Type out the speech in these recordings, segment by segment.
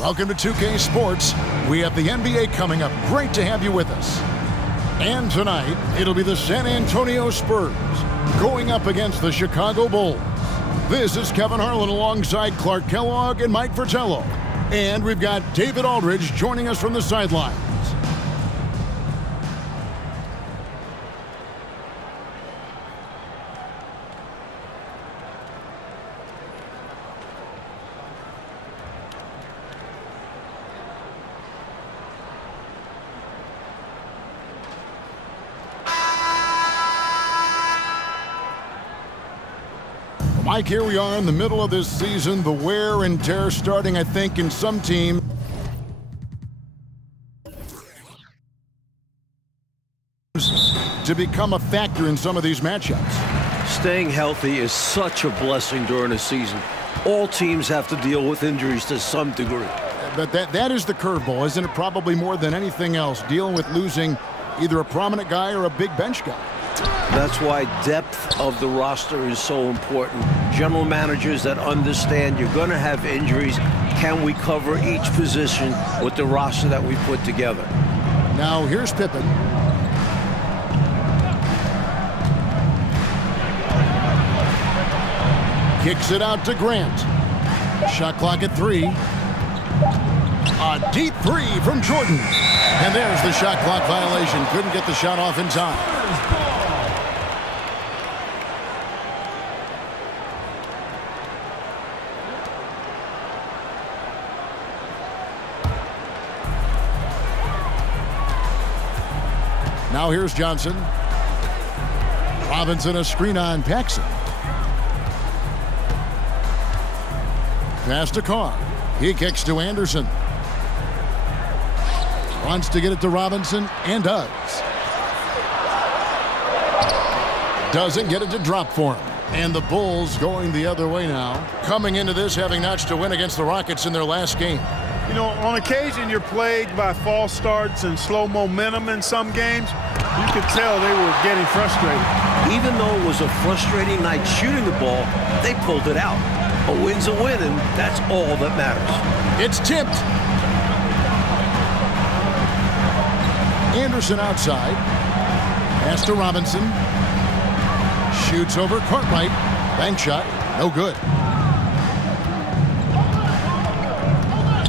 Welcome to 2K Sports. We have the NBA coming up. Great to have you with us. And tonight, it'll be the San Antonio Spurs going up against the Chicago Bulls. This is Kevin Harlan alongside Clark Kellogg and Mike Fratello. And we've got David Aldridge joining us from the sidelines. Mike, here we are in the middle of this season, the wear and tear starting, I think, in some teams to become a factor in some of these matchups. Staying healthy is such a blessing during a season. All teams have to deal with injuries to some degree. But that is the curveball, isn't it? Probably more than anything else, dealing with losing either a prominent guy or a big bench guy. That's why depth of the roster is so important. General managers that understand you're going to have injuries. Can we cover each position with the roster that we put together? Now here's Pippen. Kicks it out to Grant. Shot clock at 3. A deep 3 from Jordan. And there's the shot clock violation. Couldn't get the shot off in time. Now here's Johnson. Robinson a screen on Paxson. Pass to Carr. He kicks to Anderson. Wants to get it to Robinson and does. Doesn't get it to drop for him. And the Bulls going the other way now. Coming into this having notched a win against the Rockets in their last game. You know, on occasion you're plagued by false starts and slow momentum in some games. You could tell they were getting frustrated. Even though it was a frustrating night shooting the ball, they pulled it out. A win's a win, and that's all that matters. It's tipped. Anderson outside. Pass to Robinson. Shoots over Cartwright. Bank shot. No good.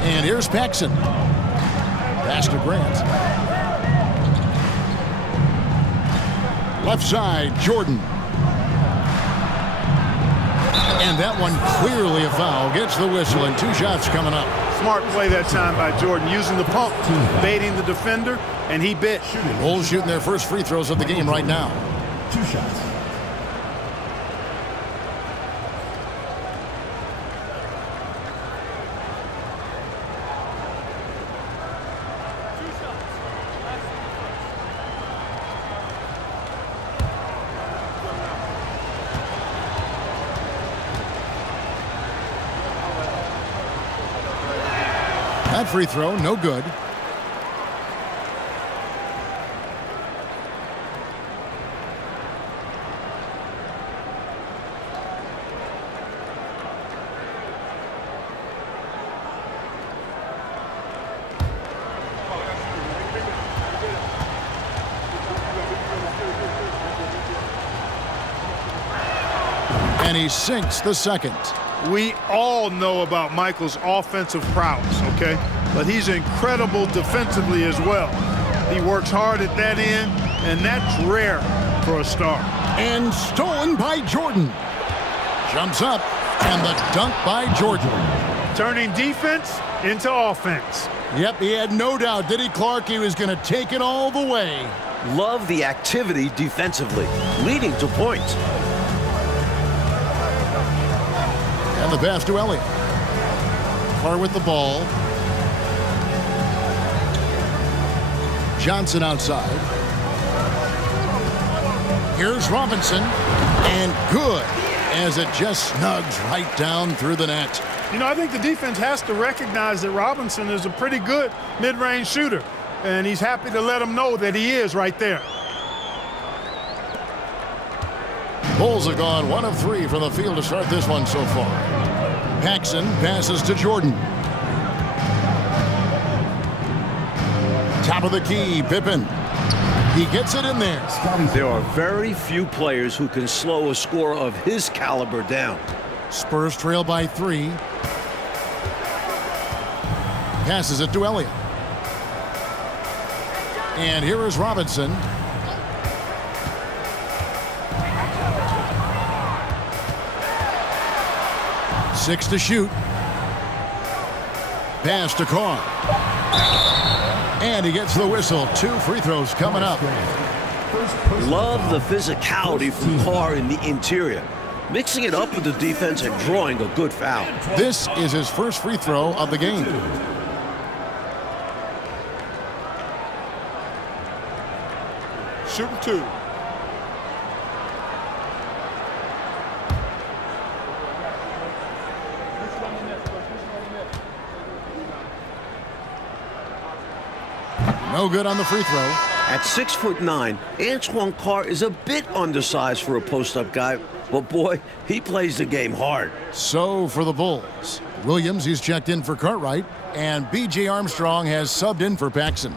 And here's Paxson. Pass to Grant. Left side, Jordan. And that one clearly a foul. Gets the whistle and 2 shots coming up. Smart play that time by Jordan, using the pump, baiting the defender, and he bit. Bulls shooting their first free throws of the game right now. 2 shots. That free throw, no good. And he sinks the second. We all know about Michael's offensive prowess, okay? But he's incredible defensively as well. He works hard at that end, and that's rare for a star. And stolen by Jordan. Jumps up, and the dunk by Jordan. Turning defense into offense. Yep, he had no doubt, did he, Clark? He was going to take it all the way. Love the activity defensively, leading to points. And the pass to Elliott. Carr with the ball. Johnson outside. Here's Robinson. And good, as it just snugs right down through the net. You know, I think the defense has to recognize that Robinson is a pretty good mid-range shooter. And he's happy to let him know that he is right there. Bulls have gone 1 of 3 from the field to start this one so far. Paxson passes to Jordan. Top of the key, Pippen. He gets it in there. There are very few players who can slow a scorer of his caliber down. Spurs trail by 3. Passes it to Elliott. And here is Robinson. Six to shoot. Pass to Carr. And he gets the whistle. 2 free throws coming up. Love the physicality from Carr in the interior. Mixing it up with the defense and drawing a good foul. This is his first free throw of the game. Shooting 2. No good on the free throw. At 6'9", Antoine Carr is a bit undersized for a post-up guy, but boy, he plays the game hard. So for the Bulls, Williams, he's checked in for Cartwright, and B.J. Armstrong has subbed in for Paxson.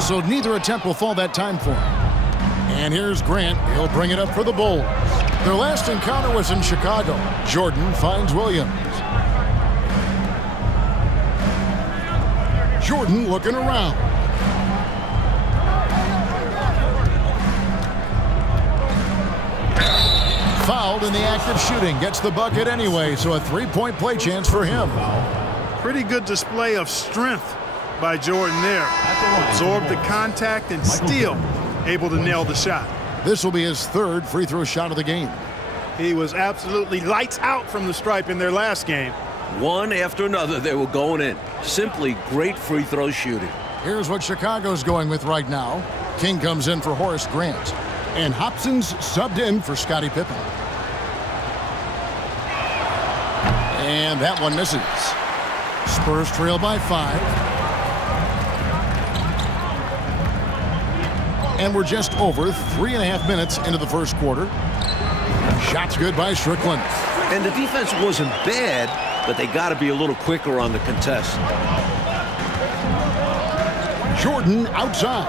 So neither attempt will fall that time for him. And here's Grant. He'll bring it up for the Bulls. Their last encounter was in Chicago. Jordan finds Williams. Jordan looking around. Fouled in the act of shooting. Gets the bucket anyway, so a 3-point play chance for him. Pretty good display of strength by Jordan there. Absorbed the contact and still able to nail the shot. This will be his 3rd free throw shot of the game. He was absolutely lights out from the stripe in their last game. One after another, they were going in. Simply great free throw shooting. Here's what Chicago's going with right now. King comes in for Horace Grant. And Hobson's subbed in for Scottie Pippen. And that one misses. Spurs trail by 5. And we're just over 3.5 minutes into the first quarter. Shots good by Strickland. And the defense wasn't bad, but they got to be a little quicker on the contest. Jordan outside.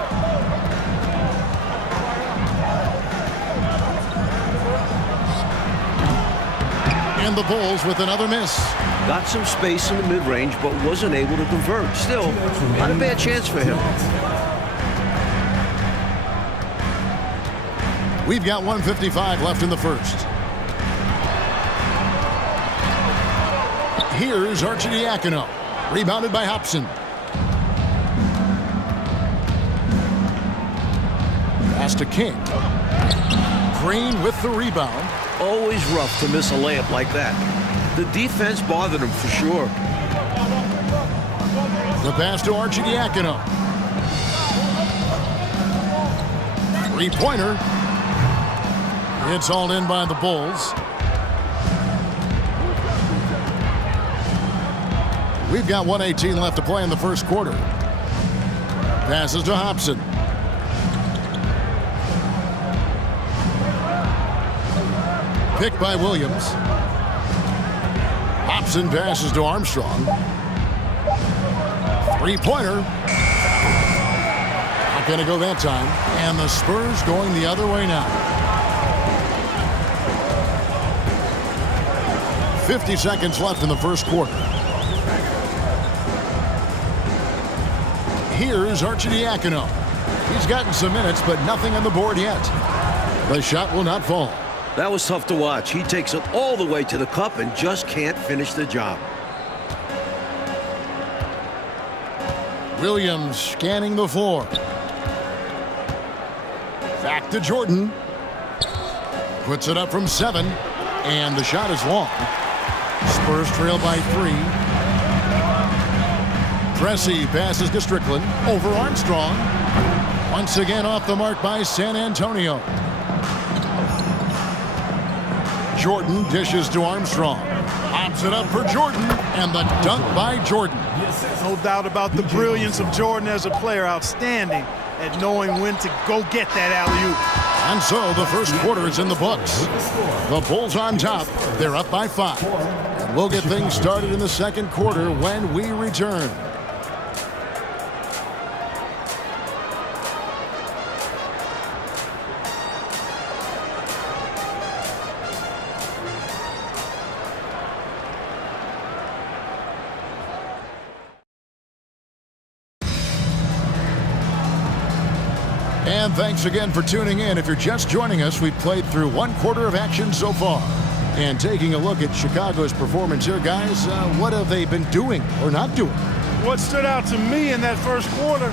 And the Bulls with another miss. Got some space in the mid-range, but wasn't able to convert. Still, not a bad chance for him. We've got 1:55 left in the first. Here's Arcidiacono. Rebounded by Hobson. Pass to King. Green with the rebound. Always rough to miss a layup like that. The defense bothered him for sure. The pass to Arcidiacono. 3-pointer. It's hauled in by the Bulls. We've got 1:18 left to play in the first quarter. Passes to Hobson. Picked by Williams. Hobson passes to Armstrong. 3-pointer. Not going to go that time. And the Spurs going the other way now. 50 seconds left in the first quarter. Here's Arcidiacono. He's gotten some minutes, but nothing on the board yet. The shot will not fall. That was tough to watch. He takes it all the way to the cup and just can't finish the job. Williams scanning the floor. Back to Jordan. Puts it up from 7. And the shot is long. Spurs trail by 3. Pressey passes to Strickland. Over Armstrong. Once again off the mark by San Antonio. Jordan dishes to Armstrong. Pops it up for Jordan. And the dunk by Jordan. No doubt about the brilliance of Jordan as a player. Outstanding. at knowing when to go get that alley-oop. And so the first quarter is in the books. The Bulls on top. They're up by 5. And we'll get things started in the second quarter when we return. And thanks again for tuning in. If you're just joining us, we've played through one quarter of action so far. And taking a look at Chicago's performance here, guys, what have they been doing or not doing? What stood out to me in that first quarter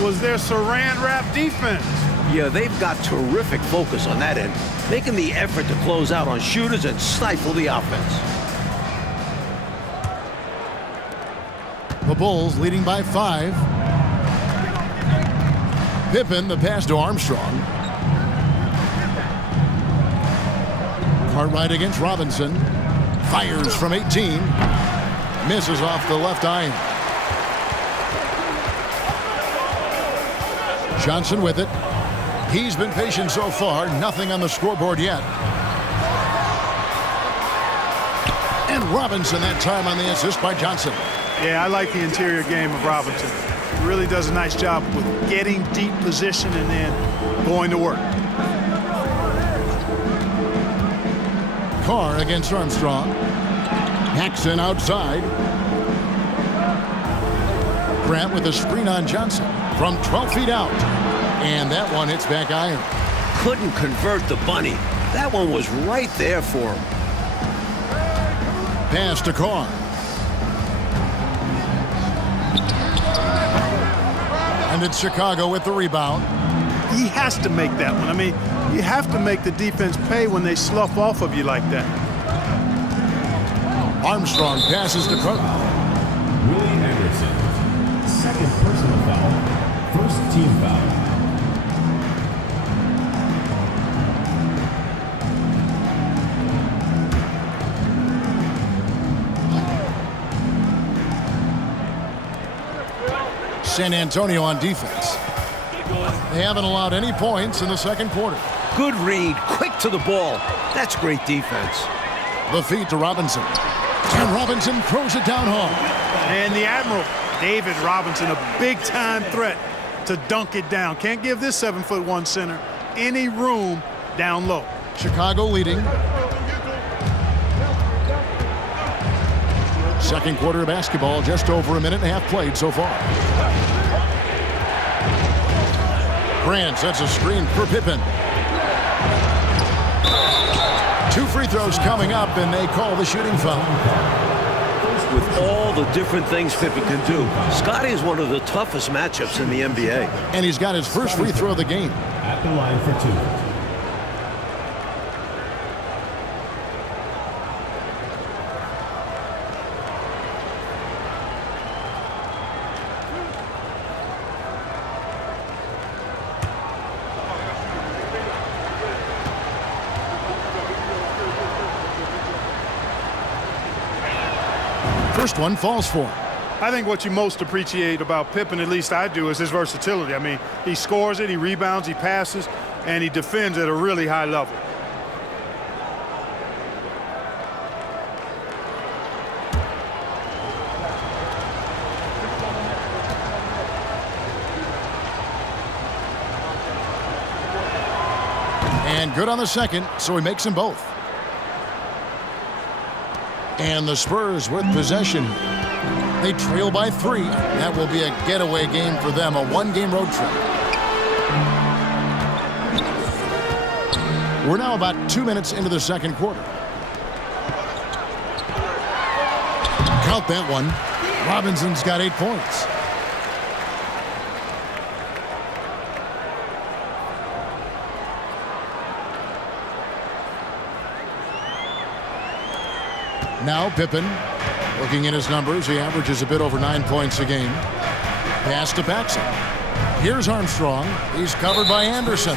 was their saran wrap defense. Yeah, they've got terrific focus on that end, making the effort to close out on shooters and stifle the offense. The Bulls leading by 5. Pippen, the pass to Armstrong. Cartwright against Robinson. Fires from 18. Misses off the left iron. Johnson with it. He's been patient so far. Nothing on the scoreboard yet. And Robinson that time on the assist by Johnson. Yeah, I like the interior game of Robinson. Really does a nice job with getting deep position and then going to work. Carr against Armstrong. Paxson outside. Grant with a screen on Johnson from 12 feet out. And that one hits back iron. Couldn't convert the bunny. That one was right there for him. Pass to Carr. And it's Chicago with the rebound. He has to make that one. I mean, you have to make the defense pay when they slough off of you like that. Armstrong passes to Cook. Willie Anderson, second personal foul, first team foul. San Antonio on defense. They haven't allowed any points in the second quarter. Good read, quick to the ball. That's great defense. The feed to Robinson. And Robinson throws it down hard. And the Admiral, David Robinson, a big-time threat to dunk it down. Can't give this 7'1" center any room down low. Chicago leading. Second quarter of basketball, just over a minute and a half played so far. Grant sets a screen for Pippen. 2 free throws coming up, and they call the shooting foul. With all the different things Pippen can do, Scotty is one of the toughest matchups in the NBA. And he's got his first free throw of the game. At the line for 2. First one falls for him. I think what you most appreciate about Pippen, at least I do, is his versatility. I mean, he scores it, he rebounds, he passes, and he defends at a really high level. And good on the second, so he makes them both. And the Spurs with possession. They trail by 3. That will be a getaway game for them, a 1-game road trip. We're now about 2 minutes into the second quarter. Count that one. Robinson's got 8 points. Now Pippen, looking at his numbers, he averages a bit over 9 points a game. Pass to Paxson. Here's Armstrong. He's covered by Anderson.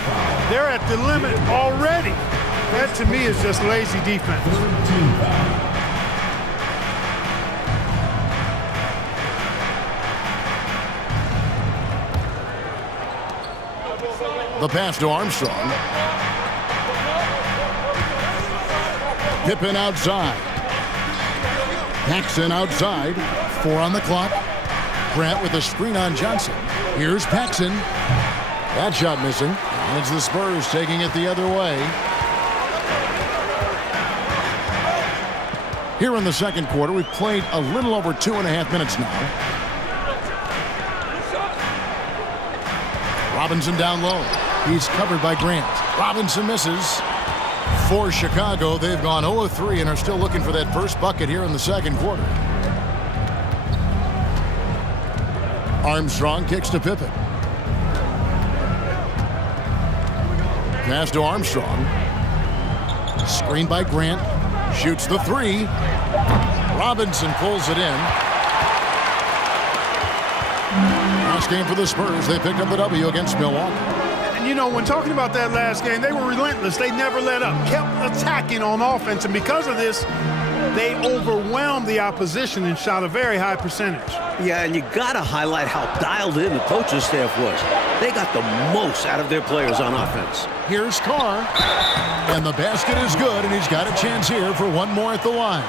They're at the limit already. That, to me, is just lazy defense. The pass to Armstrong. Pippen outside. Paxson outside. 4 on the clock. Grant with a screen on Johnson. Here's Paxson. That shot missing. And it's the Spurs taking it the other way. Here in the second quarter, we've played a little over 2.5 minutes now. Robinson down low. He's covered by Grant. Robinson misses. For Chicago, they've gone 0-3 and are still looking for that first bucket here in the second quarter. Armstrong kicks to Pippen. Pass to Armstrong. Screen by Grant. Shoots the 3. Robinson pulls it in. Last game for the Spurs. They picked up the W against Milwaukee. And, you know, when talking about that last game, they were relentless. They never let up. Kept attacking on offense. And because of this, they overwhelmed the opposition and shot a very high percentage. Yeah, and you got to highlight how dialed in the coaching staff was. They got the most out of their players on offense. Here's Carr. And the basket is good, and he's got a chance here for one more at the line.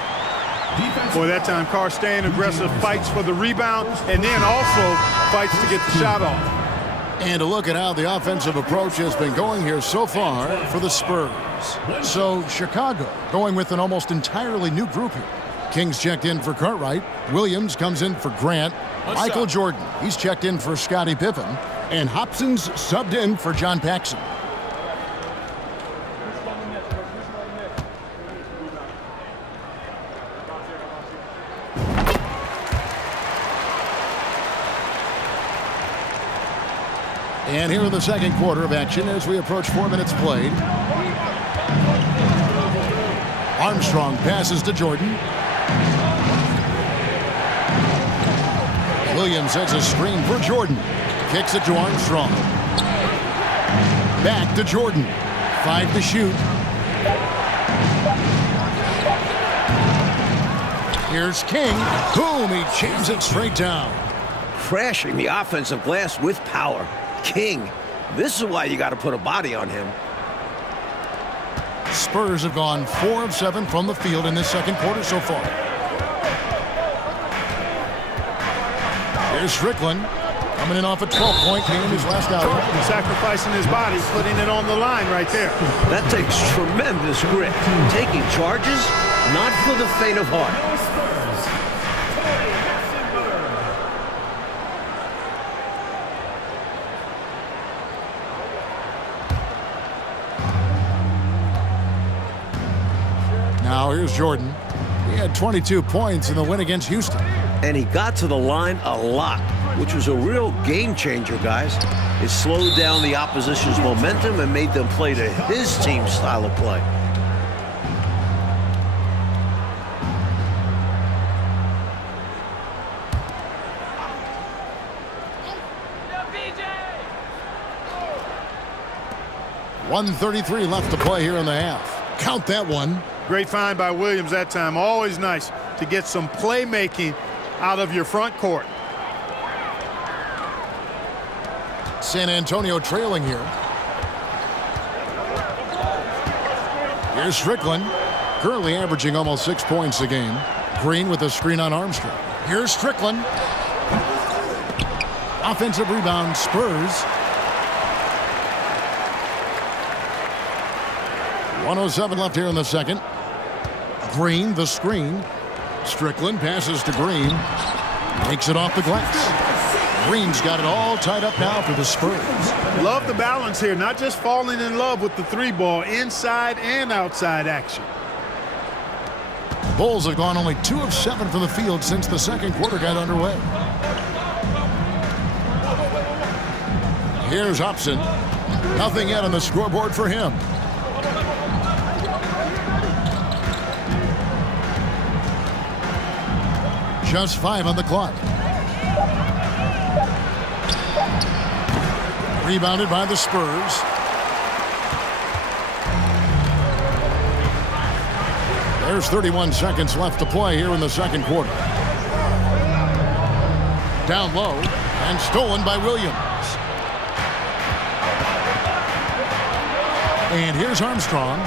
Boy, that time Carr staying aggressive, fights for the rebound, and then also fights to get the shot off. And a look at how the offensive approach has been going here so far for the Spurs. So Chicago going with an almost entirely new group here. Kings checked in for Cartwright. Williams comes in for Grant. Michael Jordan, he's checked in for Scottie Pippen. And Hobson's subbed in for John Paxson. And here in the second quarter of action as we approach 4 minutes played. Armstrong passes to Jordan. Williams sets a screen for Jordan. Kicks it to Armstrong. Back to Jordan. 5 to shoot. Here's King. Boom, he jams it straight down. Crashing the offensive glass with power. King, this is why you got to put a body on him. Spurs have gone 4 of 7 from the field in this second quarter so far. Here's Strickland coming in off a 12-point game his last outing. Sacrificing his body, putting it on the line right there. That takes tremendous grit. Taking charges, not for the faint of heart. Now here's Jordan. He had 22 points in the win against Houston. And he got to the line a lot, which was a real game changer, guys. It slowed down the opposition's momentum and made them play to his team's style of play. .133 left to play here in the half. Count that one. Great find by Williams that time. Always nice to get some playmaking out of your front court. San Antonio trailing here. Here's Strickland, currently averaging almost 6 points a game. Green with a screen on Armstrong. Here's Strickland. Offensive rebound, Spurs. 1:07 left here in the second. Green, the screen. Strickland passes to Green. Makes it off the glass. Green's got it all tied up now for the Spurs. Love the balance here, not just falling in love with the 3-ball, inside and outside action. Bulls have gone only 2 of 7 from the field since the second quarter got underway. Here's Hobson. Nothing yet on the scoreboard for him. Just 5 on the clock. Rebounded by the Spurs. There's 31 seconds left to play here in the second quarter. Down low and stolen by Williams. And here's Armstrong.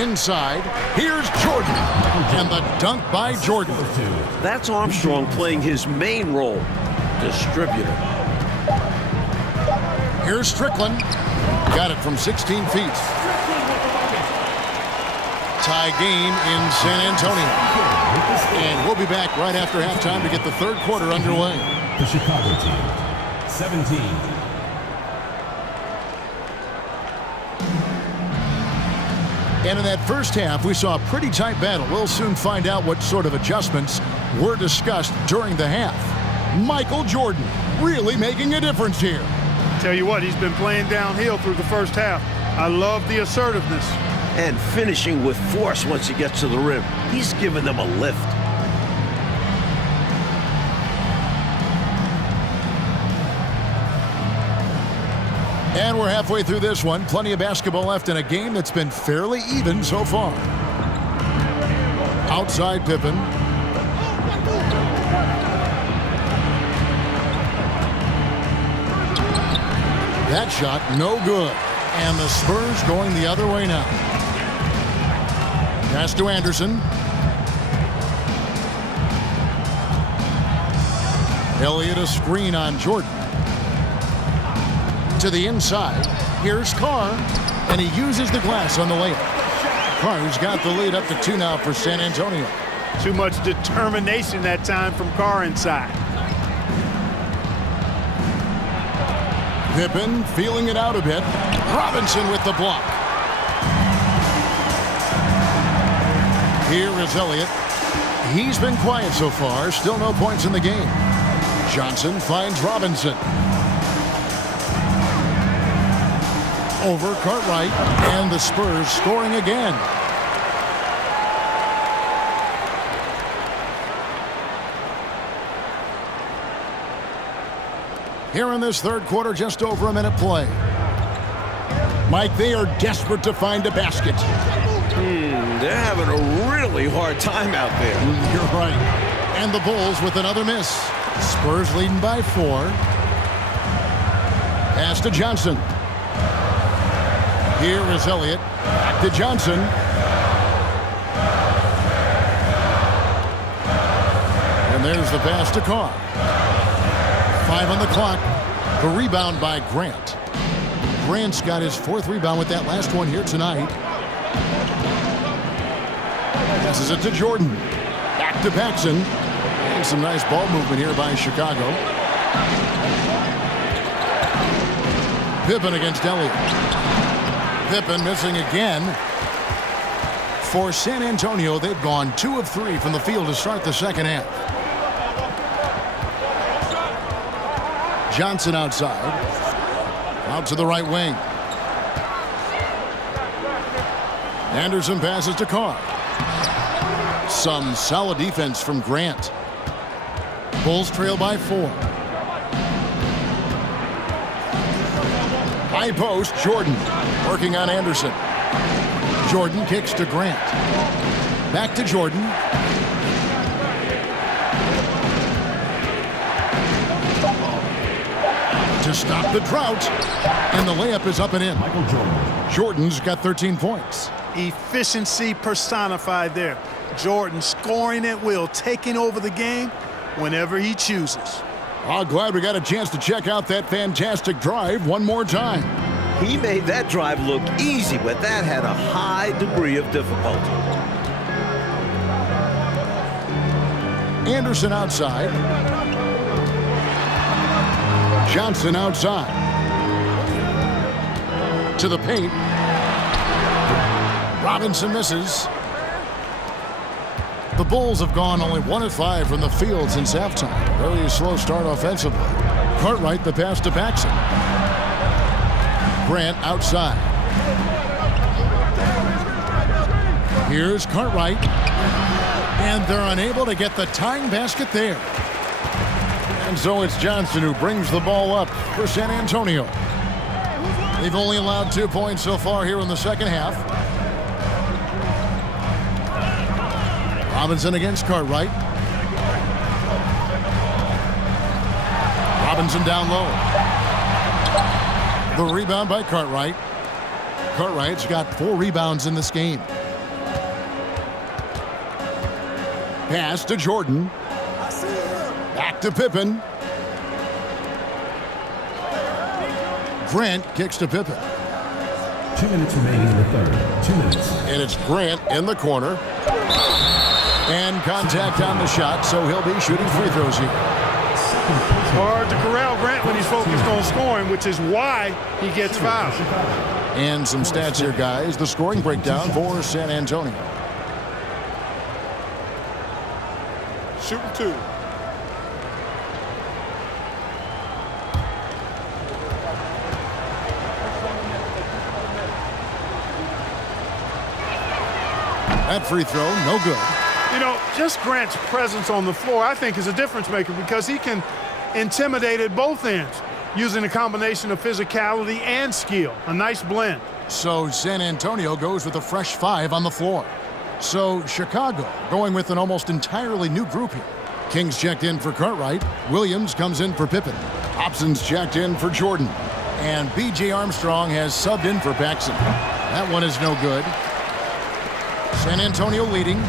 Inside, here's Jordan. And the dunk by Jordan. That's Armstrong playing his main role, distributor. Here's Strickland. Got it from 16 feet. Tie game in San Antonio. And we'll be back right after halftime to get the third quarter underway. The Chicago team, 17. And in that first half, we saw a pretty tight battle. We'll soon find out what sort of adjustments were discussed during the half. Michael Jordan really making a difference here. Tell you what, he's been playing downhill through the first half. I love the assertiveness. And finishing with force once he gets to the rim. He's giving them a lift. And we're halfway through this one. Plenty of basketball left in a game that's been fairly even so far. Outside Pippen. That shot no good. And the Spurs going the other way now. Pass to Anderson. Elliott a screen on Jordan. To the inside. Here's Carr. And he uses the glass on the layup. Carr's got the lead up to 2 now for San Antonio. Too much determination that time from Carr inside. Pippen feeling it out a bit. Robinson with the block. Here is Elliott. He's been quiet so far. Still no points in the game. Johnson finds Robinson. Over Cartwright. And the Spurs scoring again. Here in this third quarter, just over a minute play. Mike, they are desperate to find a basket. They're having a really hard time out there. You're right. And the Bulls with another miss. Spurs leading by 4. Pass to Johnson. Here is Elliott. Back to Johnson. And there's the pass to Carr. 5 on the clock. The rebound by Grant. Grant's got his 4th rebound with that last one here tonight. Passes it to Jordan. Back to Paxson. And some nice ball movement here by Chicago. Pippen against Elliott. Pippen missing again. For San Antonio, they've gone 2 of 3 from the field to start the second half. Johnson outside. Out to the right wing. Anderson passes to Carr. Some solid defense from Grant. Bulls trail by 4. High post, Jordan working on Anderson. Jordan kicks to Grant. Back to Jordan. To stop the drought. And the layup is up and in. Michael Jordan. Jordan's got 13 points. Efficiency personified there. Jordan scoring at will, taking over the game whenever he chooses. Oh, glad we got a chance to check out that fantastic drive one more time. He made that drive look easy, but that had a high degree of difficulty. Anderson outside. Johnson outside. To the paint. Robinson misses. The Bulls have gone only 1 of 5 from the field since halftime. Very slow start offensively. Cartwright the pass to Paxson. Grant outside. Here's Cartwright. And they're unable to get the tying basket there. And so it's Johnson who brings the ball up for San Antonio. They've only allowed 2 points so far here in the second half. Robinson against Cartwright. Robinson down low. The rebound by Cartwright. Cartwright's got 4 rebounds in this game. Pass to Jordan. Back to Pippen. Grant kicks to Pippen. 2 minutes remaining in the third. 2 minutes. And it's Grant in the corner. And contact on the shot, so he'll be shooting free throws here. Hard to corral Grant when he's focused on scoring, which is why he gets fouled. And some stats here, guys. The scoring breakdown for San Antonio. Shooting 2. That free throw, no good. You know, just Grant's presence on the floor, I think, is a difference maker because he can intimidate at both ends using a combination of physicality and skill. A nice blend. So San Antonio goes with a fresh 5 on the floor. So Chicago going with an almost entirely new group here. King's checked in for Cartwright. Williams comes in for Pippen. Hobson's checked in for Jordan. And B.J. Armstrong has subbed in for Paxson. That one is no good. San Antonio leading.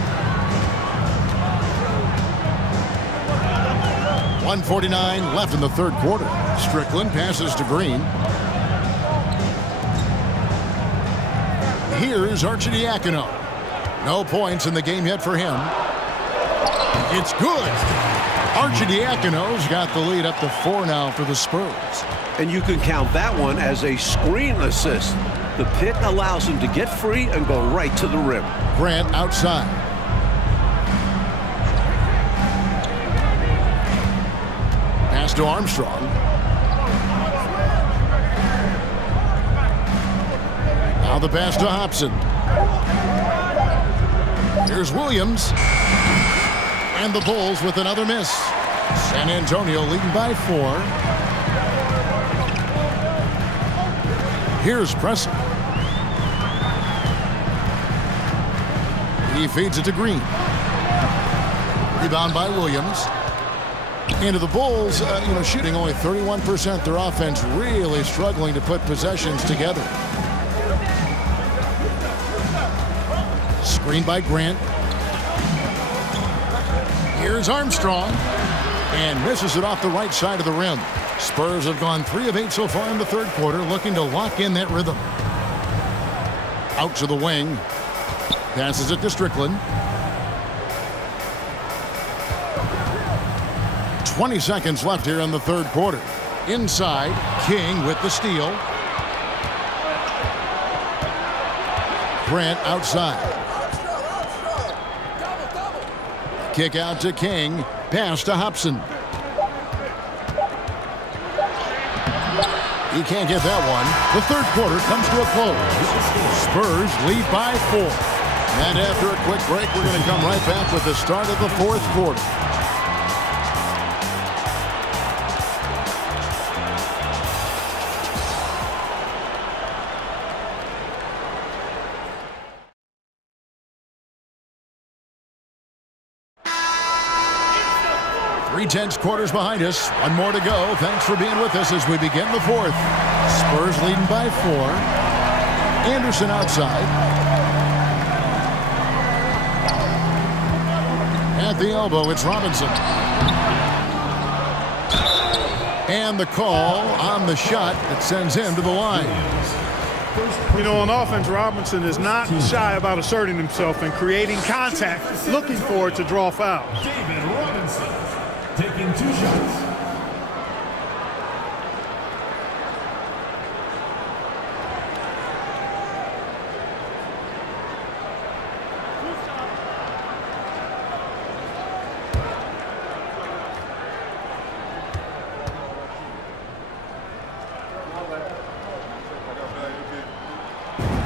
1:49 left in the third quarter. Strickland passes to Green. Here's Arcidiacono. No points in the game yet for him. It's good. Arcidiacono's got the lead up to 4 now for the Spurs. And you can count that one as a screen assist. The pick allows him to get free and go right to the rim. Grant outside. Pass to Armstrong. Now the pass to Hobson. Here's Williams. And the Bulls with another miss. San Antonio leading by 4. Here's Presser. He feeds it to Green. Rebound by Williams. Into the Bulls, shooting only 31%. Their offense really struggling to put possessions together. Screen by Grant. Here's Armstrong. And misses it off the right side of the rim. Spurs have gone 3 of 8 so far in the third quarter, looking to lock in that rhythm. Out to the wing. Passes it to Strickland. 20 seconds left here in the third quarter. Inside, King with the steal. Grant outside. Kick out to King. Pass to Hobson. He can't get that one. The third quarter comes to a close. Spurs lead by 4. And after a quick break, we're going to come right back with the start of the fourth quarter. Three-tenths quarters behind us. One more to go. Thanks for being with us as we begin the fourth. Spurs leading by 4. Anderson outside. At the elbow, it's Robinson. And the call on the shot that sends him to the line. You know, on offense, Robinson is not shy about asserting himself and creating contact, looking for it to draw foul. David Robinson taking 2 shots.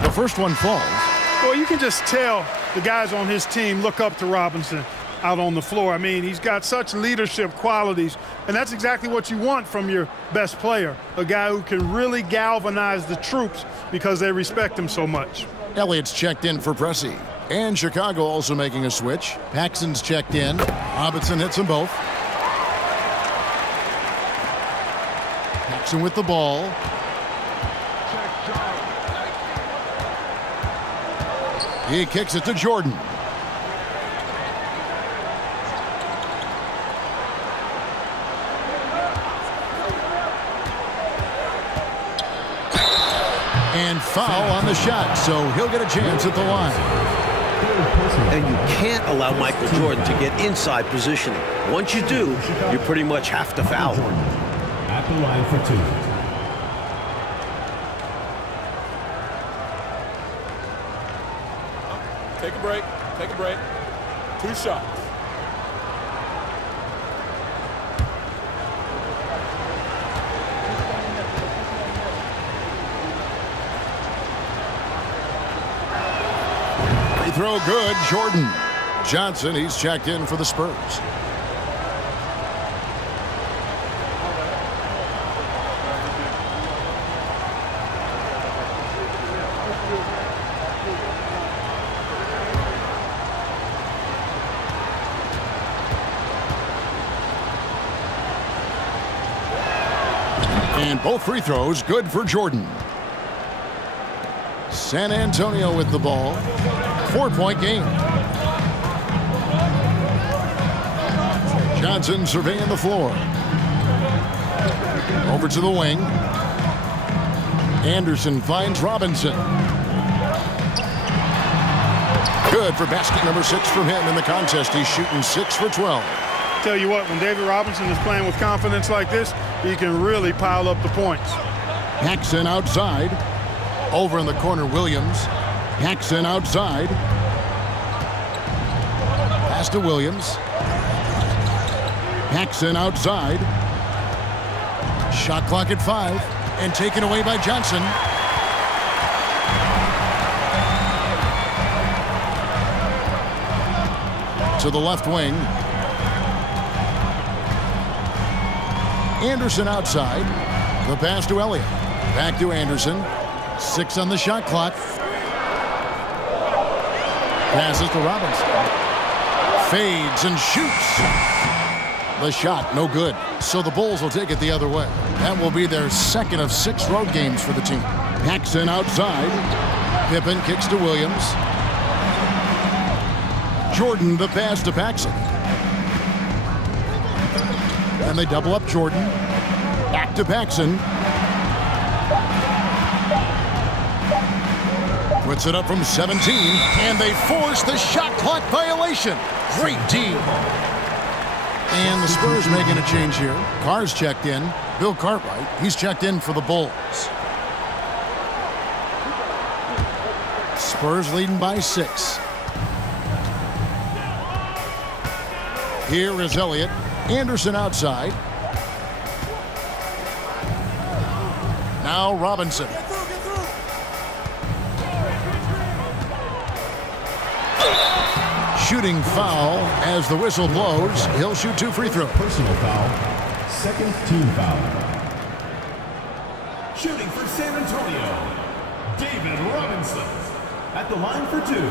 The first one falls. Well, you can just tell the guys on his team look up to Robinson out on the floor. I mean, he's got such leadership qualities, and that's exactly what you want from your best player, a guy who can really galvanize the troops because they respect him so much. Elliott's checked in for Pressey. And Chicago also making a switch. Paxson's checked in. Robinson hits them both. Jackson with the ball. He kicks it to Jordan. And foul on the shot, so he'll get a chance at the line. And you can't allow Michael Jordan to get inside positioning. Once you do, you pretty much have to foul him. At the line for 2. Take a break. Take a break. 2 shots. Free throw good, Jordan. Johnson, he's checked in for the Spurs. And both free throws good for Jordan. San Antonio with the ball. 4-point game. Johnson surveying the floor. Over to the wing. Anderson finds Robinson. Good for basket number 6 from him in the contest. He's shooting 6 for 12. Tell you what, when David Robinson is playing with confidence like this, he can really pile up the points. Paxson outside. Over in the corner, Williams. Paxson outside. Pass to Williams. Paxson outside. Shot clock at 5. And taken away by Johnson. To the left wing. Anderson outside. The pass to Elliott. Back to Anderson. 6 on the shot clock. Passes to Robinson. Fades and shoots. The shot, no good. So the Bulls will take it the other way. That will be their second of 6 road games for the team. Paxson outside. Pippen kicks to Williams. Jordan, the pass to Paxson. And they double up Jordan. Back to Paxson. Puts it up from 17, and they force the shot clock violation. Great D. And the Spurs making a change here. Carr's checked in. Bill Cartwright, he's checked in for the Bulls. Spurs leading by 6. Here is Elliott. Anderson outside. Now Robinson. Shooting foul as the whistle blows. He'll shoot 2 free throws. Personal foul. Second team foul. Shooting for San Antonio, David Robinson. At the line for 2.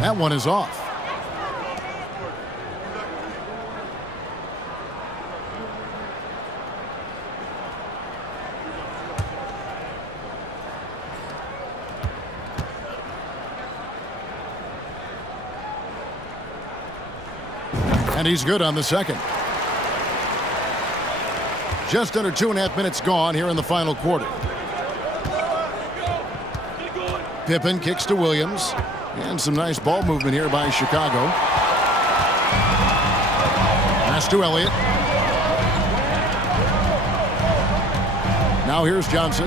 That one is off. And he's good on the second. Just under 2.5 minutes gone here in the final quarter. Pippen kicks to Williams. And some nice ball movement here by Chicago. Pass to Elliott. Now here's Johnson.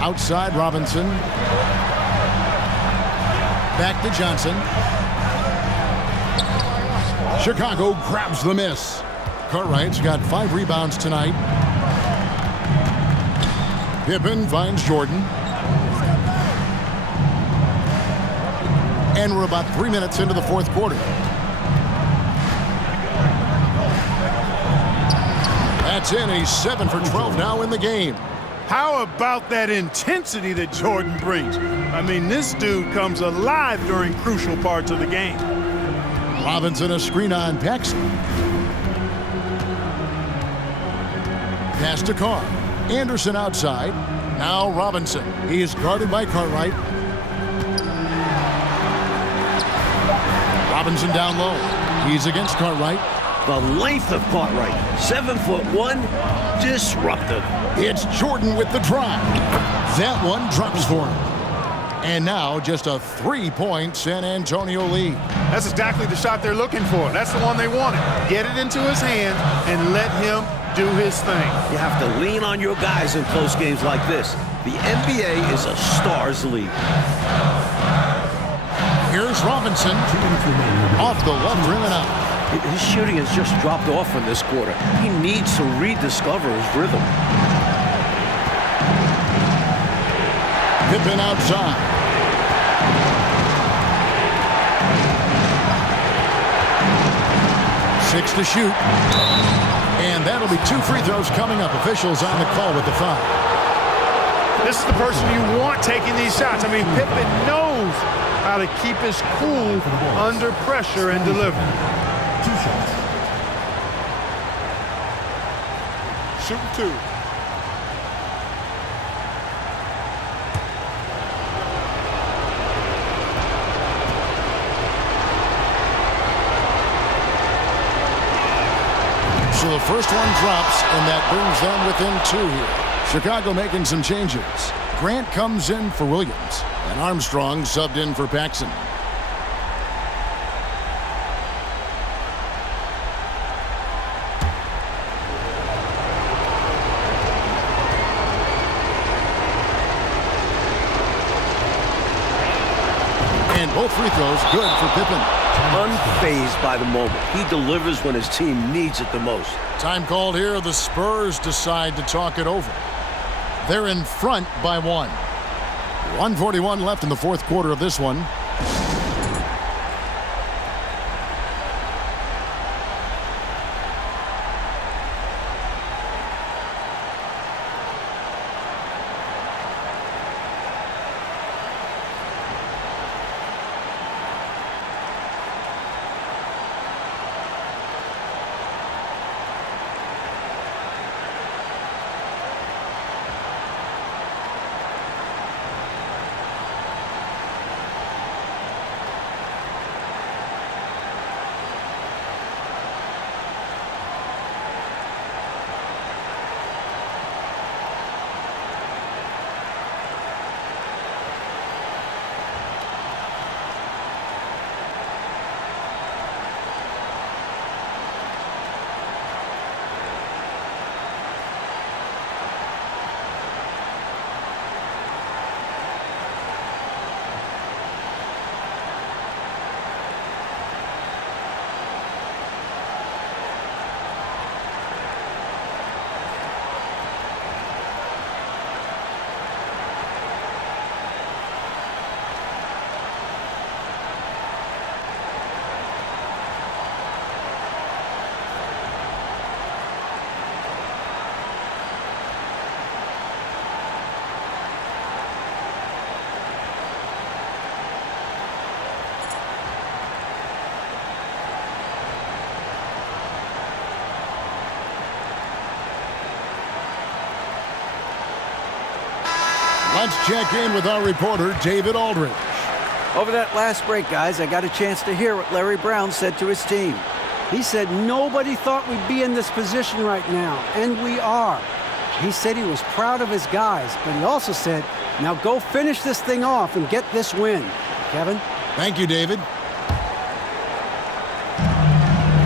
Outside Robinson. Back to Johnson. Chicago grabs the miss. Cartwright's got 5 rebounds tonight. Pippen finds Jordan. And we're about 3 minutes into the fourth quarter. that's in. He's 7 for 12 now in the game. How about that intensity that Jordan brings? I mean, this dude comes alive during crucial parts of the game. Robinson, a screen on Paxson. Pass to Carr. Anderson outside. Now Robinson. He is guarded by Cartwright. Robinson down low. He's against Cartwright. The length of Cartwright. 7'1", disruptive. It's Jordan with the drive. That one drops for him. And now just a 3-point San Antonio lead. That's exactly the shot they're looking for. That's the one they wanted. Get it into his hand and let him do his thing. You have to lean on your guys in close games like this. The NBA is a stars league. Here's Robinson. Off the left rim and out. His shooting has just dropped off in this quarter. He needs to rediscover his rhythm. Pippen outside. Six to shoot. And that'll be 2 free throws coming up. Officials on the call with the foul. This is the person you want taking these shots. I mean, Pippen knows how to keep his cool under pressure and deliver. 2 shots. Shooting 2. So the first one drops, and that brings them within 2 here. Chicago making some changes. Grant comes in for Williams, and Armstrong subbed in for Paxson. And both free throws good for Pippen. Unfazed by the moment. He delivers when his team needs it the most. Time called here. The Spurs decide to talk it over. They're in front by 1. 1:41 left in the fourth quarter of this one. Let's check in with our reporter, David Aldridge. Over that last break, guys, I got a chance to hear what Larry Brown said to his team. He said nobody thought we'd be in this position right now, and we are. He said he was proud of his guys, but he also said, now go finish this thing off and get this win. Kevin? Thank you, David.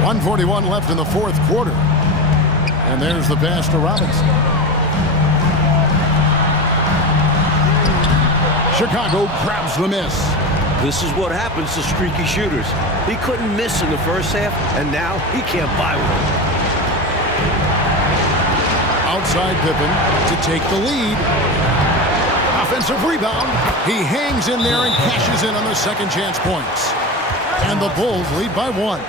1:41 left in the fourth quarter. And there's the pass to Robinson. Chicago grabs the miss. This is what happens to streaky shooters. He couldn't miss in the first half, and now he can't buy one. Outside Pippen to take the lead. Offensive rebound. He hangs in there and cashes in on the second chance points. And the Bulls lead by 1.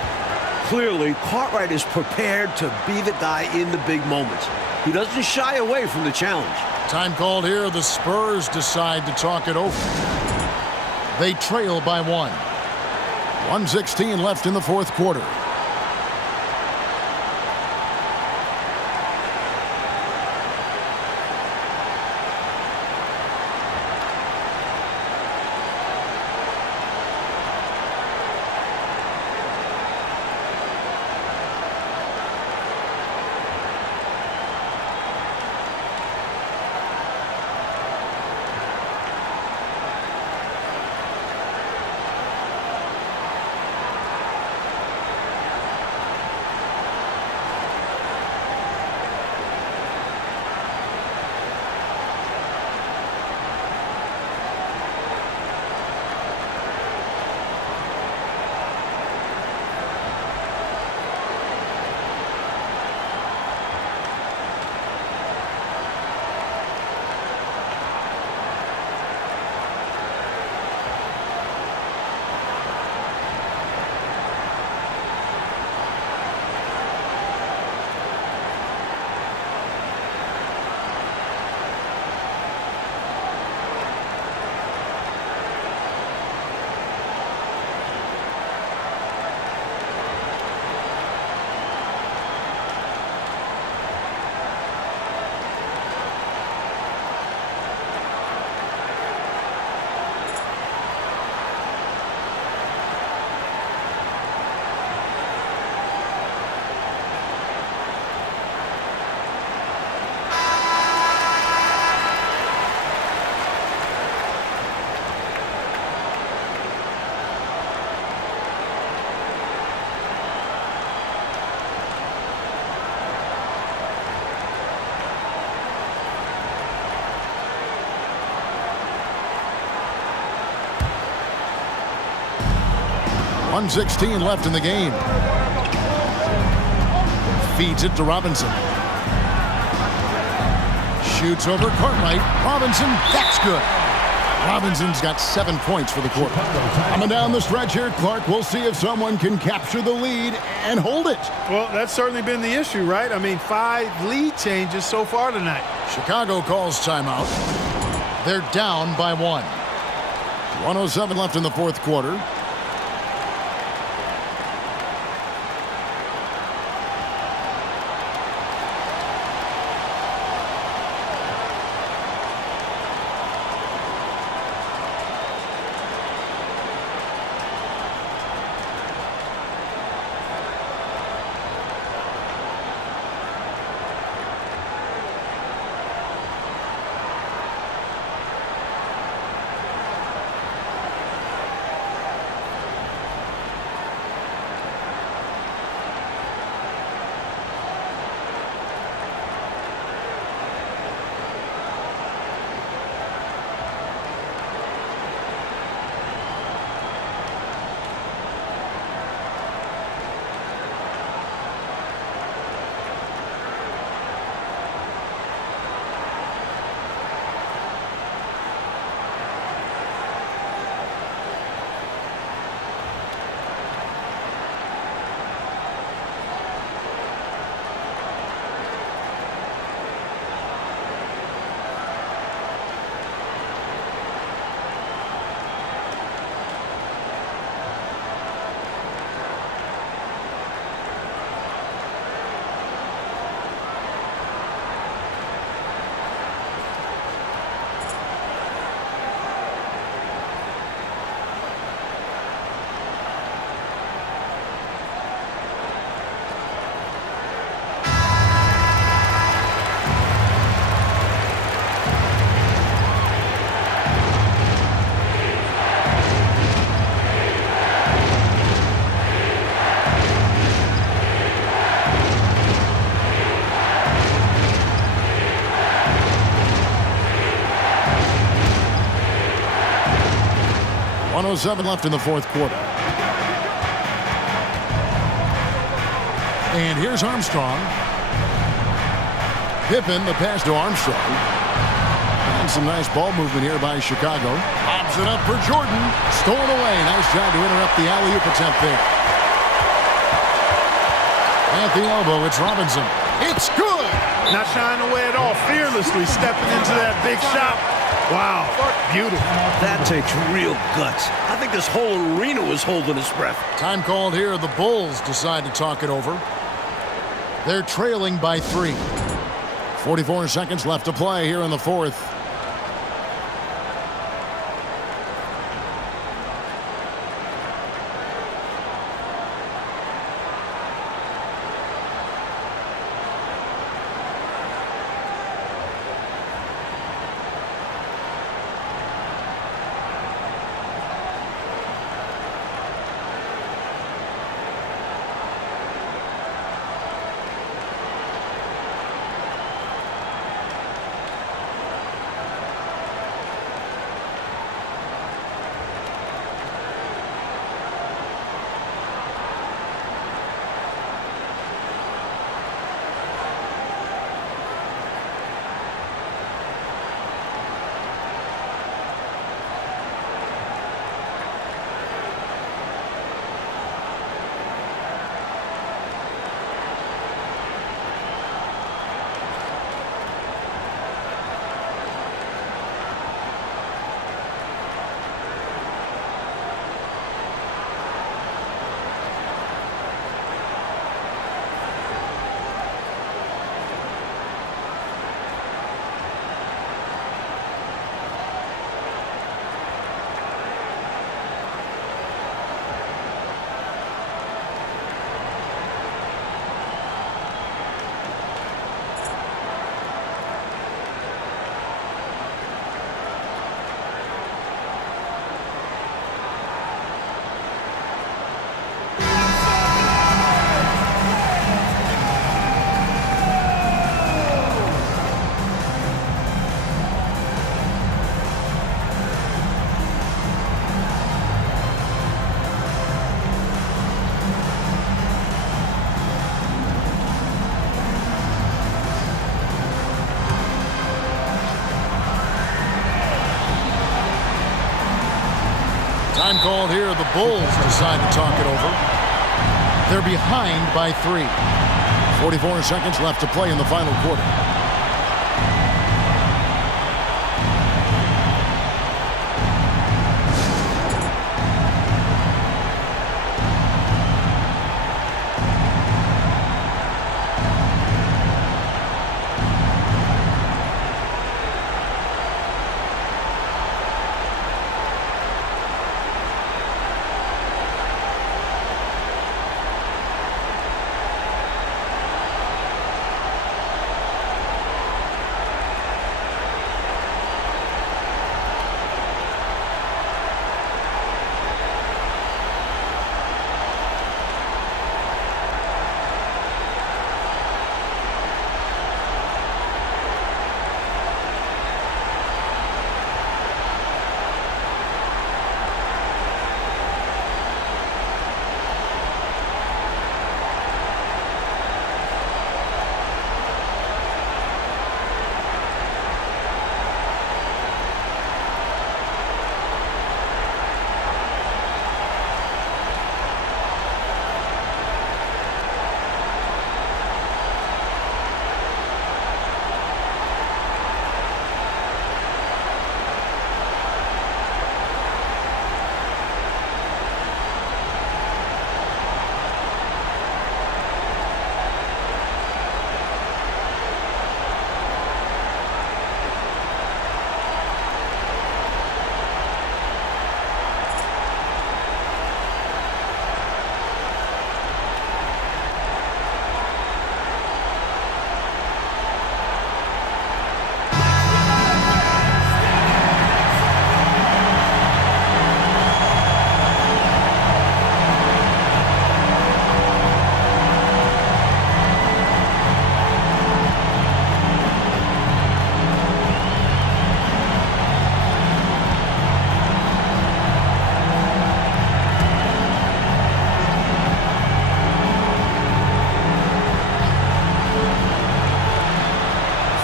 Clearly, Cartwright is prepared to be the guy in the big moments. He doesn't shy away from the challenge. Time called here. The Spurs decide to talk it over. They trail by 1. 1:16 left in the fourth quarter. .116 left in the game. Feeds it to Robinson. Shoots over Cartwright. Robinson, that's good. Robinson's got 7 points for the quarter. Coming down the stretch here, Clark, we'll see if someone can capture the lead and hold it. Well, that's certainly been the issue, right? I mean, 5 lead changes so far tonight. Chicago calls timeout. They're down by 1. 1:07 left in the fourth quarter. .107 left in the fourth quarter. And here's Armstrong. Pippen, the pass to Armstrong. And some nice ball movement here by Chicago. Lobs it up for Jordan. Stolen away. Nice job to interrupt the alley-oop attempt there. At the elbow, it's Robinson. It's good! Not shying away at all. Fearlessly stepping into that big shot. Wow, beautiful. That takes real guts. I think this whole arena was holding its breath. Time called here. The Bulls decide to talk it over. They're trailing by 3. 44 seconds left to play here in the fourth. Time called here. The Bulls decide to talk it over. They're behind by 3. 44 seconds left to play in the final quarter.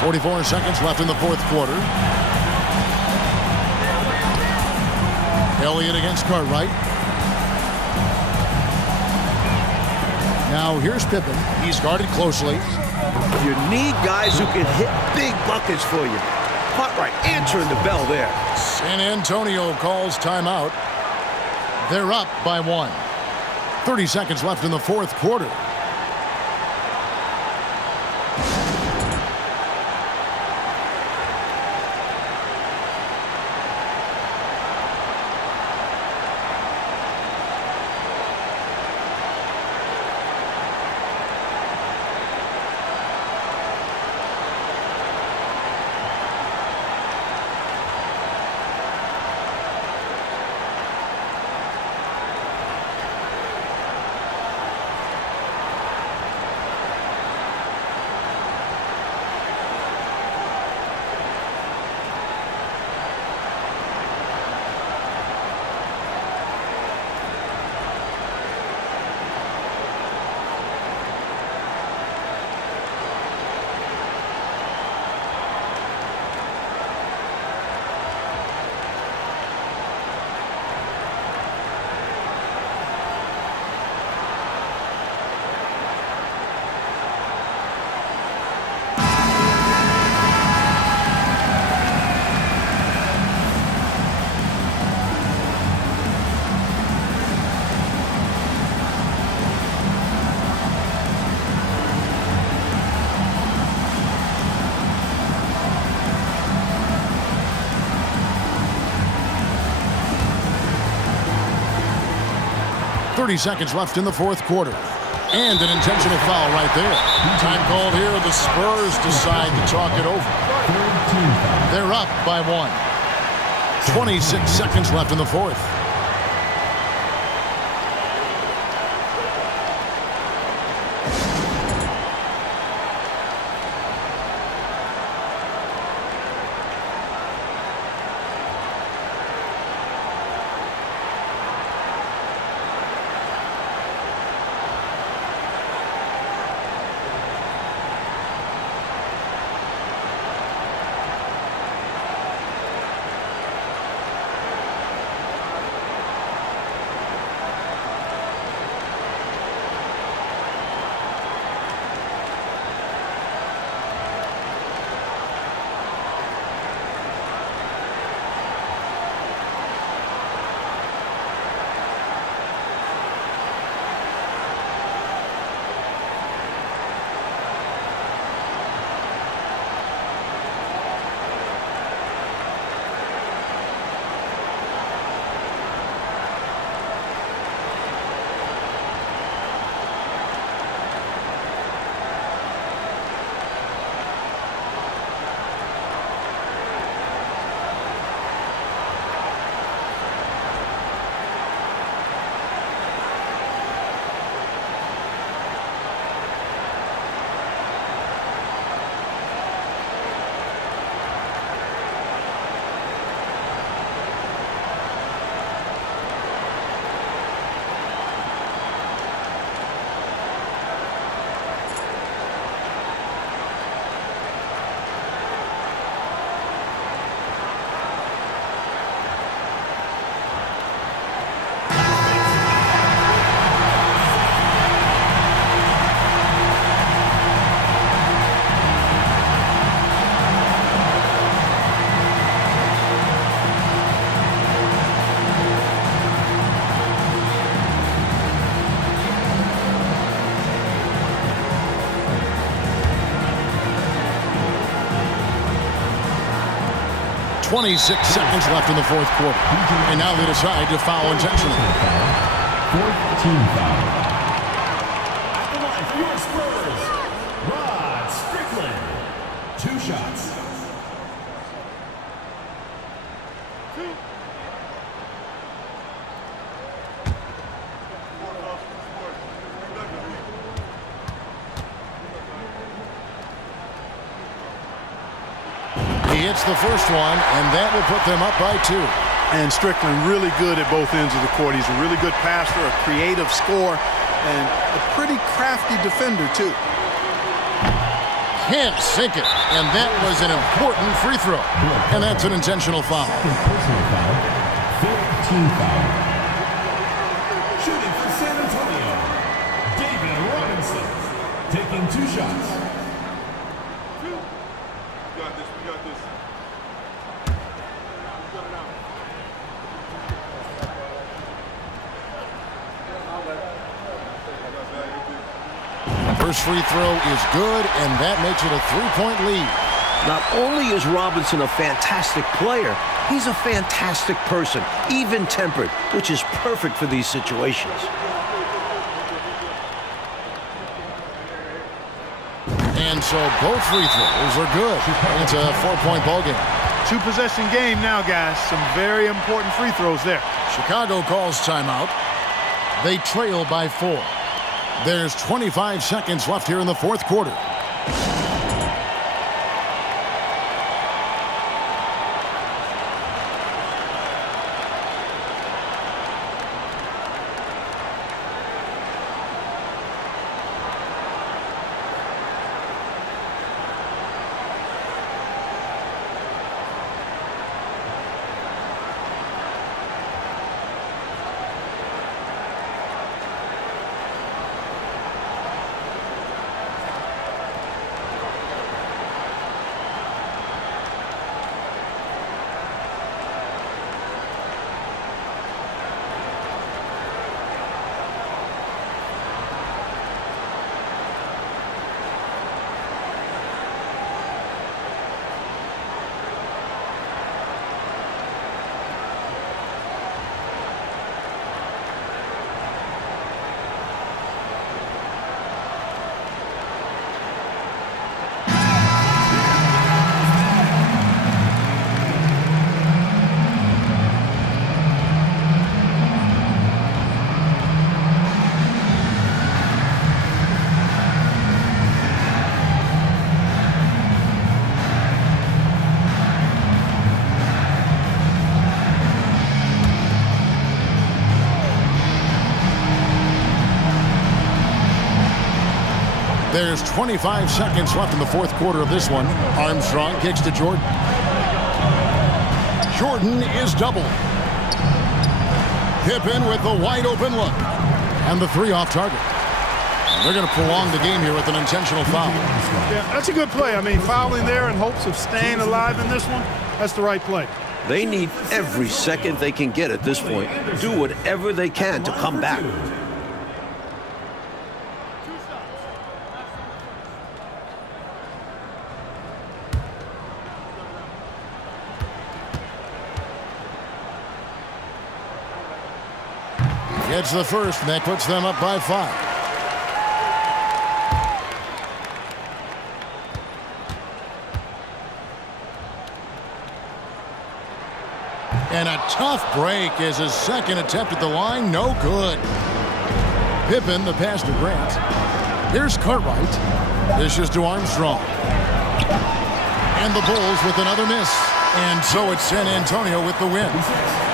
.44 seconds left in the fourth quarter. Elliott against Cartwright. Now here's Pippen. He's guarded closely. You need guys who can hit big buckets for you. Cartwright answering the bell there. San Antonio calls timeout. They're up by 1. 30 seconds left in the fourth quarter. Seconds left in the fourth quarter. And an intentional foul right there. Time called here. The Spurs decide to talk it over. They're up by 1. 26 seconds left in the fourth. .26 seconds left in the fourth quarter. And now they decide to foul intentionally. 14 foul. At the line for your Spurs, Rod Strickland. 2 shots. He hits the first one, and that will put them up by 2. And Strickland really good at both ends of the court. He's a really good passer, a creative scorer, and a pretty crafty defender, too. Can't sink it, and that was an important free throw. And that's an intentional foul. Personal foul. 15 foul. Shooting for San Antonio, David Robinson. 2 shots. We got this. First free throw is good, and that makes it a 3-point lead. Not only is Robinson a fantastic player, he's a fantastic person, even-tempered, which is perfect for these situations. And so both free throws are good. It's a 4-point ball game. 2-possession game now, guys. Some very important free throws there. Chicago calls timeout. They trail by 4. There's 25 seconds left here in the fourth quarter. There's 25 seconds left in the fourth quarter of this one. Armstrong kicks to Jordan. Jordan is doubled. Pippen with the wide open look. And the 3 off target. They're going to prolong the game here with an intentional foul. Yeah, that's a good play. I mean, fouling there in hopes of staying alive in this one, that's the right play. They need every second they can get at this point. Do whatever they can to come back. Gets the first, and that puts them up by 5. And a tough break is his second attempt at the line. No good. Pippen, the pass to Grant. Here's Cartwright. Dishes to Armstrong. And the Bulls with another miss. And so it's San Antonio with the win.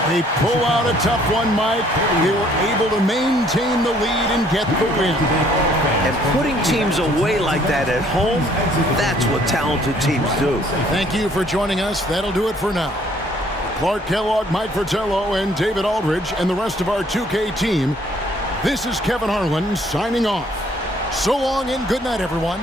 They pull out a tough one, Mike. They were able to maintain the lead and get the win. And putting teams away like that at home, that's what talented teams do. Thank you for joining us. That'll do it for now. Clark Kellogg, Mike Fratello, and David Aldridge, and the rest of our 2K team. This is Kevin Harlan signing off. So long and good night, everyone.